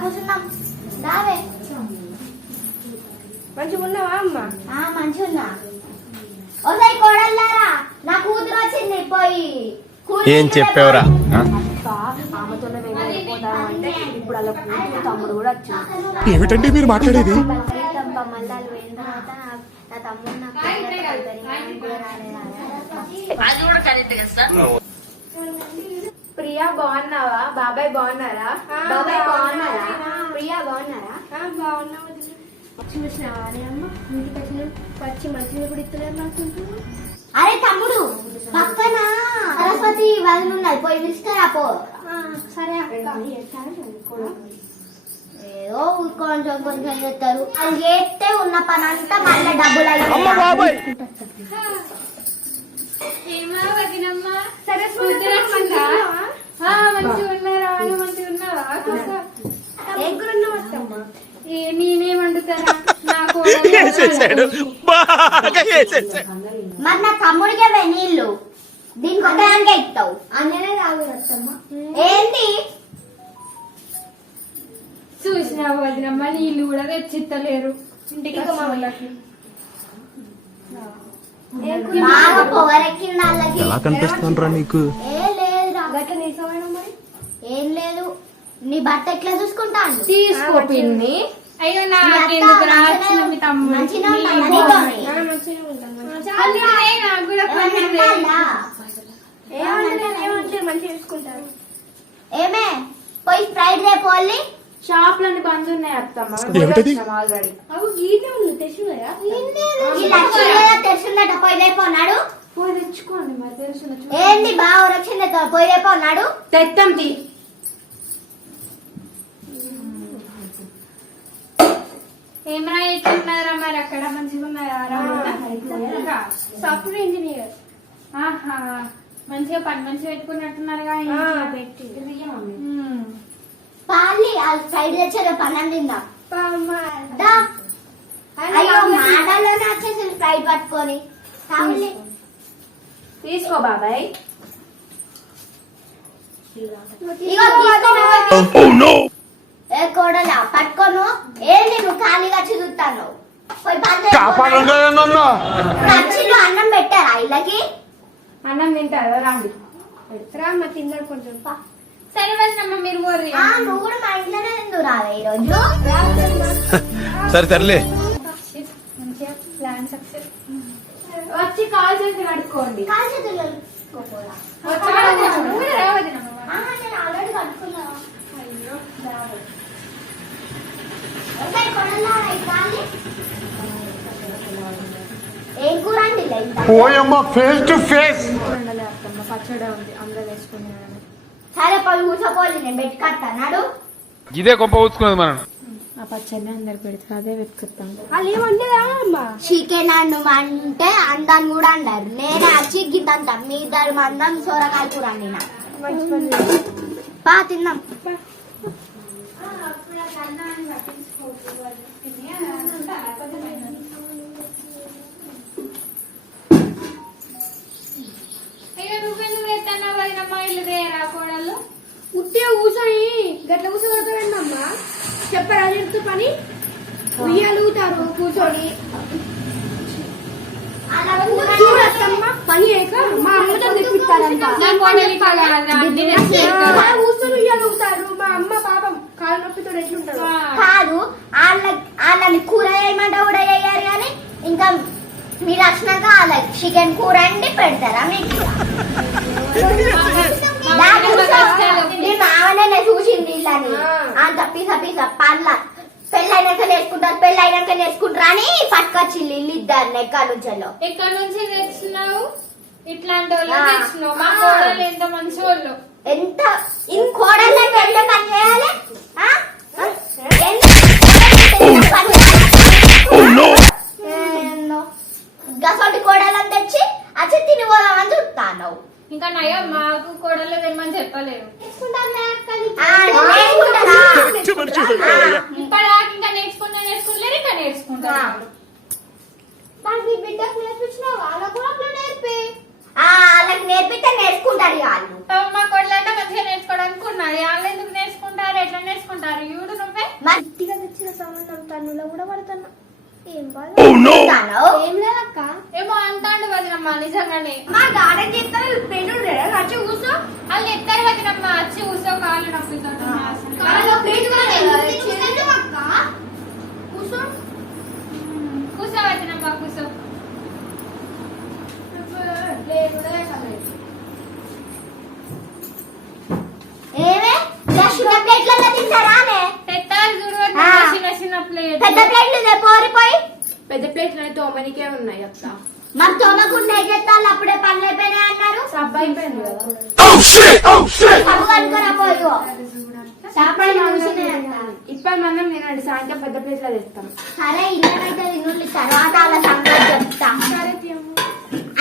కూర్చున్నాం దావే మంచిగా ఉన్నావా అమ్మ ఆ మంచిగా ఉన్నా ఒకసారి కోడల్లారా నా కూతురు వచ్చింది పోయి కూలి ఏం చెప్పావురా కూడా ఏమిటండి మీరు మాట్లాడేది తప్ప మళ్ళీ వాళ్ళు పోయిన తర్వాత ప్రియా బాగున్నావా? బాబాయ్ బాగున్నారా? బాబాయ్ బాగున్నారా? ప్రియా బాగున్నారా? బాగున్నావు చూసినావా అరే అమ్మ. ఇంటికి వచ్చిన పచ్చి మంచిగా కూడా ఇస్తలేదు అరే తమ్ముడు పక్కన సరస్వతి వదిన ఉన్నది. పోయి పిలుచుకరా పో. సరే ఏదో కొంచెం కొంచెం చేస్తారు. అది చేస్తే ఉన్న పని అంతా మళ్ళీ డబ్బులు అయ్యి ఏమా వదినమ్మా? సరస్వతి వేసేసాడు. బాగా వేసేసాడు. మరి నా తమ్ముడికే నీళ్ళు. దీనికి ఒకదానికే ఇస్తావు. అన్ననే రాదు అత్తమ్మ ఏంటి? చూసినావు వదినమ్మ నీళ్ళు కూడా తెచ్చిత్తలేరు. ఇంటికి ఎలా కనిపిస్తుండ్రా నీకు? ఏ లేదురా గట్ల నీసమైన మరి? ఏం లేదు. నీ భర్త ఎట్లా చూసుకుంటాను తీసుకో పిన్ని. అయ్యో నాకెందుకు మీ తమ్ముడు? మంచిగా రే, నాకు కూడా కొంచెం రే. మంచిగా చూసుకుంటారు ఏమే? పోయి స్ప్రైట్ రేపోల్లి షాప్లన్నీ బంద్ ఉన్నాయి అత్తమ్మ? ఆల్రెడీ ఉంది తెచ్చినాయా ఈ లక్ష్మీ తెరుచుందట పోయి తెచ్చుకోండి మరి ఏంది బాగా వచ్చింది పోయి రేపోన్నాడు తెత్తం తీ. ఏమరా ఎట్లున్నారా మరి అక్కడ? మంచిగా ఉన్నారా? Software engineer. ఆహా మంచిగా పని మంచి పెట్టుకున్నట్టున్నారుగా పెట్టి. పాలి ఆ సైడ్ తెచ్చేది పన్నెండిందా దా. అయ్యో మాటల్లోనే వచ్చేసి ఫ్రైట్ పట్టుకొని. తీసుకో బాబాయ్. ఇగో తీసుకో. ఏ కోడలా పట్టుకోను. ఏంటి నువ్వు ఖాళీగా ఖర్చులు అన్నం పెట్టారా ఇళ్ళకి? అన్నం తింటారా రాండి. రామ్మ తిన్నాడు కొంచెం. సరే వదినమ్మ మీరు నువ్వు కూడా మా ఇంట్లోనే ఎందుకు రావే ఈరోజు? సరే మంచిగా ప్లాన్ సక్సెస్. వచ్చి కాల్ చేసి కడుక్కోండి. కాల్ చేతులు? పోయమ్మ ఫేస్ టు ఫేస్ పచ్చడి ఉంది అందరూ సరే నేను పెట్టి కట్టాడు ఇదే గొప్ప ఊచుకున్నది మనం ఆ పచ్చడిని అందరు పెడతారు. అదే వెతుకుతాం. వాళ్ళు ఏమంటారా అమ్మ. చికెన్ అండు అంటే అందాన్ని కూడా అంటారు నేనే వచ్చి గిద్దంత. మీ ఇద్దరు మందం సోరకాయ కూర అండిన. పా తిన్నాం ఉట్టిగా కూర్చొని గట్ల చెప్పరా చెప్తూ పని ఉయ్యాలుగుతారు కూర్చొని. పని చేయక మా అమ్మతో తెప్పిస్తారంట కూర్చొని ఉయ్యాలుగుతారు మా అమ్మ పాపం కాలు నొప్పితో ఎట్లుంటారు ఆ. కాదు వాళ్ళ వాళ్ళని కూర చేయమంటే కూడా వేయారు కానీ ఇంకా మీరు వచ్చినాక వాళ్ళకి చికెన్ కూర అండి పెడతారా మీకు? దా కూర్చో. నీ మామనే చూసింది ఇళ్ళని అంత పీస పీస పళ్ళ పెళ్ళైనాక నేర్చుకుంటారు పెళ్ళైనాక నేర్చుకుంటారు అని పట్టుకొచ్చింది ఇల్లు ఇద్దరు ఎక్కడ నుంచో ఎక్కడి నుంచి తెచ్చినావు ఇట్లాంటి వాళ్ళు. తెచ్చినావు మా. కోడలు ఎంత మంచి వాళ్ళు ఎంత ఇన్ కోడళ్ళకి ఎంత పని చేయాలి? ఏందో. గసొంటి కోడలను తెచ్చి అచ్చి తిని పోదామని చూస్తాను ఇంకా నయం మాకు కోడలు తెమ్మని ఇప్పటిదాకా ఇంకా నేర్చుకుంటా నేర్చుకోలేరు ఇంకా నేర్చుకుంటారు. మరి నీ బిడ్డకు నేర్పించినావు? వాళ్ళకు కూడా అట్లా నేర్పి. ఆ వాళ్ళకి నేర్పితే నేర్చుకుంటారు ఇక వాళ్ళు. మా కొడులంటే మంచిగా నేర్చుకోవడానికి ఉన్నది వాళ్ళు ఎందుకు నేర్చుకుంటారు? ఎట్లా నేర్చుకుంటారు? నువ్వే? తెచ్చిన సంబంధం తన్నులో కూడా పడుతున్నా. ఏం బాధ? చూస్తాను. ఏం లేదక్క. ఏమో అంటాండు వదినమ్మ నిజంగానే. మా గార్డెన్ చేస్తారు పెన్ను వచ్చి కూర్చో. వాళ్ళు ఎత్తారు వదినమ్మ వచ్చి కూర్చో కాళ్ళు నొప్పితో కాళ్ళు పీచుకొని కూర్చో అక్క. కూర్చో. కూర్చో వదినమ్మ కూర్చో. ఏమే? ఇలా చిన్న ప్లేట్లలో తింటారానే తెత్తారు చూడు వదినమ్మ, ఆ. చిన్న చిన్న ప్లేట్ పెద్ద ప్లేట్లు ఇదే పోరిపోయి పెద్ద ప్లేట్లు అయితే తోమనికే ఉన్నాయి అక్క. మరి తోమకుండా ఏం చేస్తారు అప్పుడే పనులు అయిపోయినాయి అన్నారు. సబ్బు అయిపోయింది కదా. సబ్బు కనుక్కరా పోయి. ఇప్పటి మనం సాయంత్రం పెద్ద ప్లేట్లో తెస్తాం. సరే ఇళ్ళకైతే తినుల్లి తర్వాత వాళ్ళ సంగతి చెప్తా.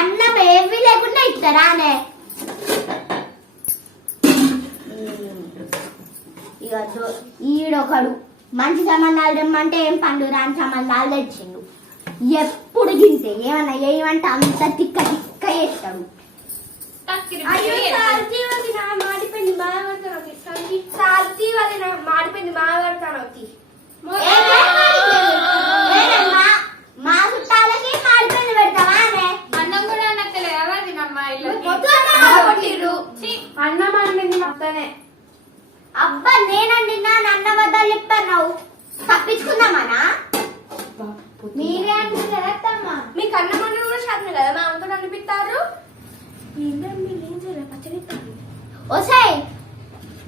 అన్నం ఏమీ లేకుండా ఇస్తారానే ఇక ఈడొకడు. మంచి సంబంధాలు తెమ్మంటే ఏం పండు రాని సంబంధాలు తెచ్చిండు. ఎప్పుడు గింతే ఏమన్నా ఏమంటే అంత తిక్క తిక్క చేస్తాడు వదిన మాడిపోయింది మాడిపోయింది మా- చుట్టాలకి మాడిపోయింది పెడతావా? అన్నం కూడా. అన్నం మొత్తనే అబ్బా నేనండి నా నన్న వద్దలు చెప్పాను తప్పించుకుందామనా? మీరే అంటే కరెక్టమ్మా. మీకు అన్నం వండడం కూడా శాతం కదా? మా అమ్మతో అనిపిస్తారు పచ్చడి ఓసాయ్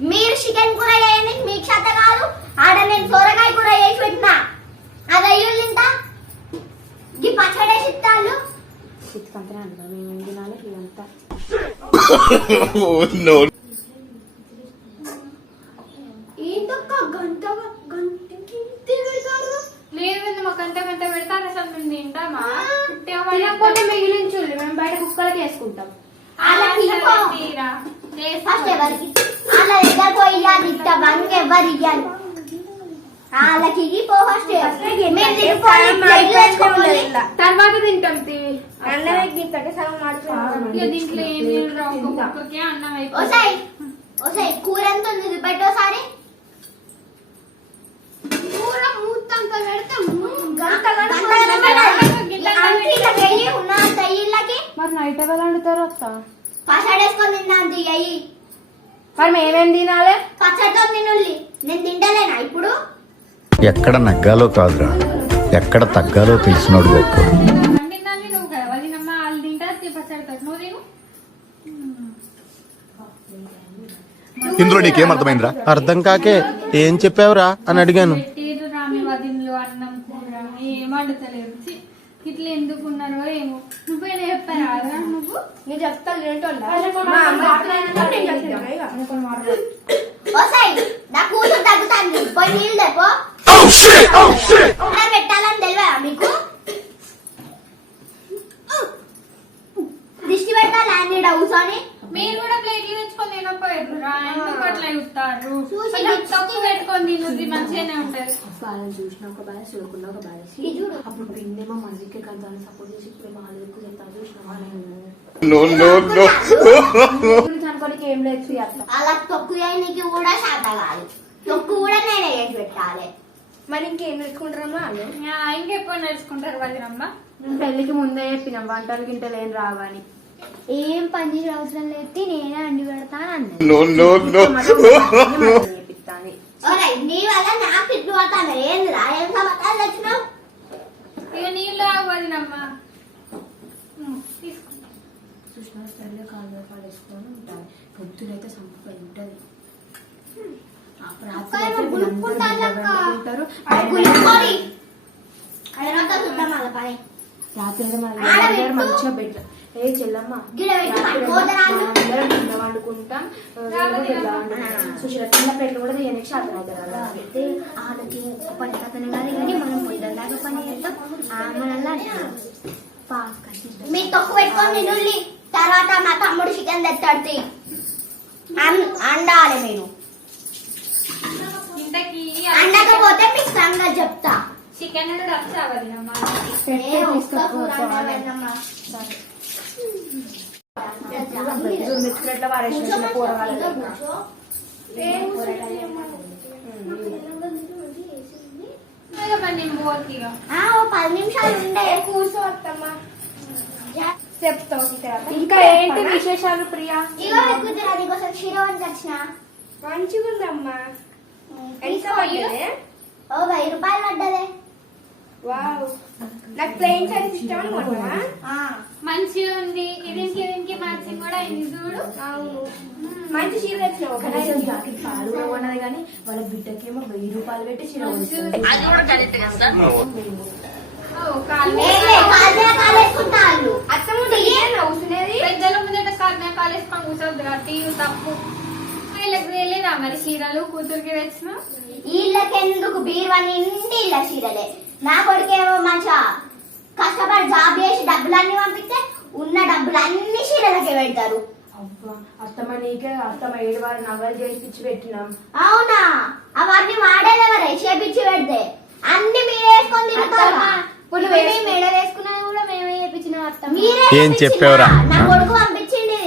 మీరు చికెన్ కూర చేయండి మీకు చేత కాదు. ఆడ నేను సోరకాయ కూర చేసి పెట్టినా. అది అయ్యుళ్ళు ఇంత ఈ పచ్చడేసి ఇస్తాళ్ళు చిత్కంతనే అంటారు మేము తినాలి? ఇదంతా ఏంటక్క గంట గంటకి తిరుగుతారు లేదు వదినమ్మ గంట గంట పెడతారు అసలు మేము తింటామా పుట్టే తినకపోతే మిగిలించుండి మేము బయట కుక్కలకి వేసుకుంటాం వాళ్ళకి ఇంకో తీరా ఫస్ట్ ఎవరికి వాళ్ళ దగ్గర పోయి ఇయ్యాలి ఇట్ట ఎవరు ఇయ్యాలి వాళ్ళకి మీరు. తర్వాత తింటాం అన్నం ఎగ్గిస్తే సగం ఇక దీంట్లో ఏం నీళ్ళు రావు ఒక కుక్కకే అన్నం అయిపోయింది ఓసాయ్ ఓసాయ్ కూర ఎంత ఉంది ఇది పెట్టు ఒకసారి కూర మూతంత పెడితే మరి నైట్ ఎవరు వండుతారు వస్తా పచ్చడి వేసుకొని తిన్నాను అయ్యి మరి మేమేం తినాలి? పచ్చడితో తినుల్లి. నేను తింటలేనా ఇప్పుడు? ఎక్కడ నగ్గాలో కాదురా. ఎక్కడ తగ్గాలో తెలిసినోడు గొప్ప. ఇందులో నీకేం అర్థమైందిరా అర్థం కాకే ఏం చెప్పావురా అని అడిగాను. అన్నం కూర ఏం ఇట్లా ఎందుకు ఉన్నారో ఏమో. నువ్వేనా చెప్పారా? నువ్వు. నేను చెప్తాను. నీళ్ళు తెపో పెట్టాలని తెలియదా మీకు? దిష్టి పెట్టాలా? కూర్చొని మీరు కూడా ప్లేట్లు తెచ్చుకొని తినపోయారు రా ఎందుకు అట్లా ఇస్తారు చూసి కొంచెం తక్కువ పెట్టుకొని తినుది మంచిగానే ఉంటది. వాళ్ళని చూసిన ఒక బాధ చూడకుండా ఒక చూడు. అప్పుడు పిండేమో మందికి కంటాను సపోర్ట్ చేసి ఇప్పుడు వాళ్ళు ఎక్కువ చెప్తాను చూసిన అనుకోనికి ఏం లేదు అలా తొక్కు చేయనికి కూడా శాత కాదు. తొక్కు కూడా నేనే చేసి పెట్టాలి. మరి ఇంకేం నేర్చుకుంటారమ్మా? వాళ్ళు ఆ, ఇంకెక్కువ నేర్చుకుంటారు వదినమ్మ పెళ్ళికి ముందే చెప్పినాం వంటలు గింటలు ఏం రావని. ఏం పని చేసే అవసరం లేదు. నేనే అండి పెడతాను నీ వల్ల నాకు ఇట్లు పడతాను ఏందిరా? ఏం సమాధానం వచ్చినావు ఇక నీళ్ళు రావు వదినమ్మ ఉమ్, తీసుకో. చూసిన స్టైల్గా కాలు పడేసుకొని ఉంటాను పొద్దునైతే సంపై ఉంటుంది ఒక్కరేమో గులుక్కుంటారు అక్క. ఉంటారు అది గులుక్కోని. తర్వాత చూద్దాం వాళ్ళ పని రాత్రి అయితే మన ఆడ దగ్గర పెట్టు. మంచిగా బెడ్ ఏ చెల్లమ్మ గిడ పెట్టి రాత్రి పడుకోదరాలు. అందరం కింద వండుకుంటాం. సుశీల కింద పెట్లు కూడా తీయనికి శాతం అవుతారు అలా అయితే వాళ్ళకి పని కథనే కాదు కానీ మనం పొద్దున్నాక పని చేస్తాం. ఆ మనల్ని అంటారు. మీ తొక్కు పెట్టుకొని నిన్నుల్లి తర్వాత మా తమ్ముడు చికెన్ తెస్తాడు తీ. అన్- అండాలి మీరు ఇంతకీ అండకపోతే మీకు సంగతి చెప్తా. చికెన్ కూడా ఇక. ఆ, ఓ పది నిమిషాలు ఉండే కూర్చో అత్తమ్మా జా- చెప్తా ఇంకా ఏంటి విశేషాలు ప్రియా ఇగో ఎక్కుతురా నీకోసం క్షీరవానికి వచ్చిన మంచిగా ఉందమ్మా ఎంత ఓ వెయ్యి రూపాయలు పడ్డదే వావ్. నాకు ప్లెయిన్ సారీస్ ఇష్టం అనుకుంటున్నా ఆ, మంచిగా ఉంది. ఇదింకి మ్యాచింగ్ కూడా అయింది చూడు. అవును. మంచి చీర జాకెట్ పాలు కూడా కొన్నది కానీ వాళ్ళ బిడ్డకేమో వెయ్యి రూపాయలు పెట్టి చీర పెద్దల ముందట పని కూర్చోద్దు కాబట్టి తప్పు. వీళ్ళకి తెలియదా మరి చీరలు? కూతురికి తెచ్చిన వీళ్ళకెందుకు? బీరువా నిండి ఇళ్ళ చీరలే. నా కొడుకేమో మంచిగా కష్టపడి జాబ్ చేసి డబ్బులన్నీ పంపిస్తే ఉన్న డబ్బులన్నీ చీరలకే పెడతారు. అబ్బా అత్తమ్మ నీకే అత్తమ్మ ఏడు వారు నగలు చేసి పెట్టినాం. అవునా? అవన్నీ వాడేదెవరే చేపించి పెడితే. అన్ని మీరే వేసుకొని తిరుగుతారు? ఇప్పుడు మెడ వేసుకున్నది కూడా మేమే చేపించినాం అత్తమ్మ. మీరే ఏం? చెప్పావురా? నా కొడుకు పంపించింది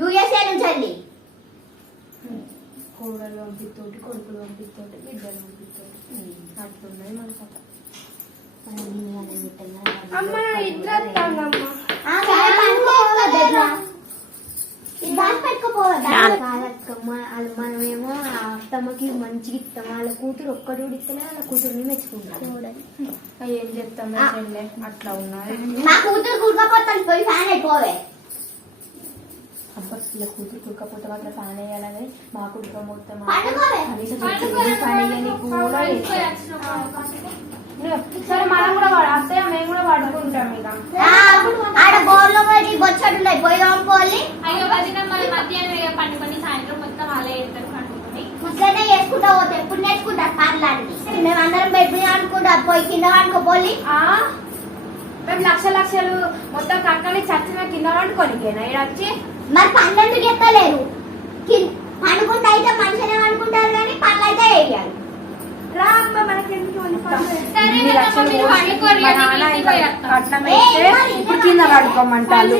యుఎస్ఏ నుంచి వెళ్ళి కోడలు పంపితోటి కొడుకులు పంపితోటి బిడ్డలు పంపితోటి అట్లున్నది మన కథ అమ్మ ఇద్దరు వస్తానమ్మా ఆ, సరే, పడుకోవా బెడ్లో. ఇది దాచి పెట్టుకోపోవద్దా? కాదక్కమ్మ వాళ్ళు మనమేమో ఆ అత్తమ్మకి మంచిగా ఇస్తాం. వాళ్ళ కూతురు ఒక్కడు కూడా ఇస్తలే వాళ్ళ కూతురుని మెచ్చుకుంటాం ఏం చెప్తాం చెల్లె? అట్లా ఉన్నది నా కూతురు పోయి ఫ్యాన్ అయిపోవే. మాత్రం ఫ్యాన్ వేయాలని మా కుడుక మొత్తం. కనీసం ఫ్యాన్ కూడా. సరే మనం కూడా వాడు అత్తయ్య మేము కూడా వాడుకుంటాం ఇక. ఆ, ఆడ బోర్లో పోయి పోయి అయ్యో మరి మధ్యాహ్నం ఇక పండుకొని సాయంత్రం మొత్తం వాళ్ళే ఇద్దరు ముసలనే చేసుకుంటా పోతే ఎప్పుడు నేర్చుకుంటారు పనులన్నీ మేము అందరం బెడ్ మీద అనుకుంటా పోయి కింద అనుకోపోలి ఆ? మేము లక్ష లక్షలు మొత్తం కట్టుకొని చచ్చిన కింద వండుకోనికేనా ఇక్కడ వచ్చి మరి ఎందుకు ఎత్తలేరు? పనుకుంటే అయితే మనుషులే అనుకుంటారు కానీ పనులు అయితే వేయాలి కదా, పడుకోమంటారు.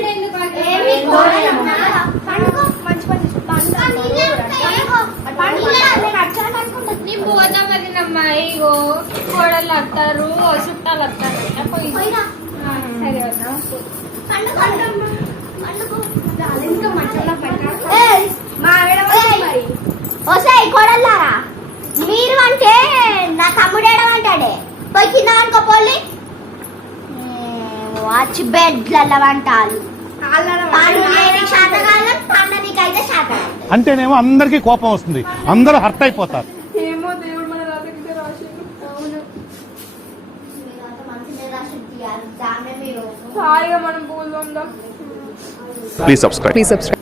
మంచి పని చేసి పండుకో, నీళ్ళే ఉంటాయి. పండుకో. నీళ్ళే ఉంటాయి. నచ్చని పడుకుంటా. నీ పోదాం వదినమ్మా ఇగో కోడలు వస్తారు చుట్టాలు వస్తారు సరే వద్దాం ఆవిడ ఏయ్. మరి ఓసాయి కొడల్లారా మీరు అంటే నా తమ్ముడేడం అంటాడే పోయి కింద అనుకోపోలి వాచ్ బెడ్ల వంటాలు అంటేనేమో అందరికీ కోపం వస్తుంది. అందరూ హర్ట్ అయిపోతారు. ఏమో దేవుడు మన రాత్రికి రాసిండు అవును. మీరంతా మంచిగా రాసి దాన్నే మీరు హాయిగా మనం పూలు ఉందాం. Please subscribe